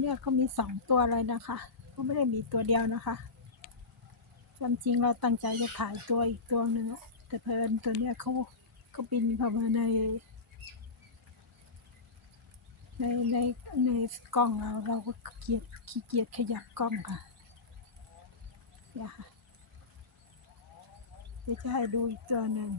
เนี้ยเขามีสองตัวเลยนะคะเขาไม่ได้มีตัวเดียวนะคะความจริงเราตั้งใจจะถ่ายตัวอีกตัวหนึ่งแต่เพลินตัวเนี้ยเขาเขาบินเข้ามาใน ในในในกล้องเราเราก็เกียดขี้เกียจขยับกล้องค่ะเนี่ยค่ะเดี๋ยวจะให้ดูอีกตัวหนึ่ง